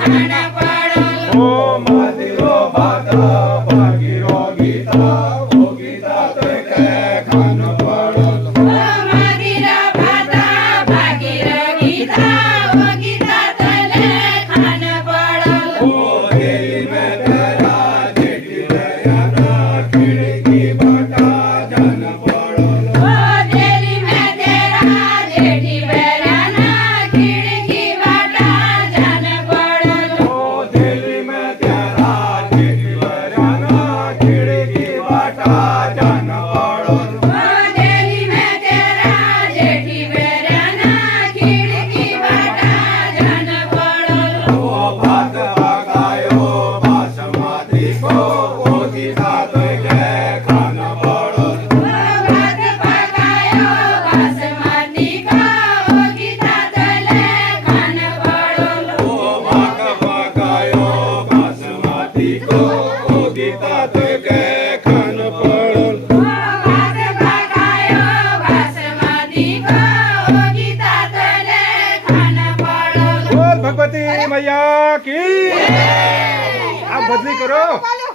ખાન પડલ ઓ માધીરો ભાતા ભાગીરો ગીતા ઓ ગીતા તો કે ખાન પડલ ઓ માધીરા ભાતા ભાગીર ગીતા ઓ ગીતા તને ખાન પડલ ઓ દેલી મેં તેરા જેઠી દયાના ખિડકી બાટા જન પડલ ઓ દેલી મેં તેરા જેઠી બેરાના ખિડકી વાટા જાન પડલ ઓ દેલી મેં તેરા જેઠી દયાના ખિડકી બાટા જન પડલ ઓ દેલી મેં તેરા જેઠી બેરાના ખિડકી વાટા જાન પડલ ઓ ભાત પકાયો બાસમતી કો ઓ ગીતા તો કે ખાન પડલ ઓ ભાત પકાયો બાસમતી કા ઓ ગીતા તલે ખાન પડલ ઓ ભાત પકાયો બાસમતી કો ઓ ગીતા તો કે ખાન પડલ ઓ ભાત પકાયો બાસમતી કા ઓ ગીતા તલે ખાન પડલ બોલ ભગવતી મૈયા કી આ બદલી કરો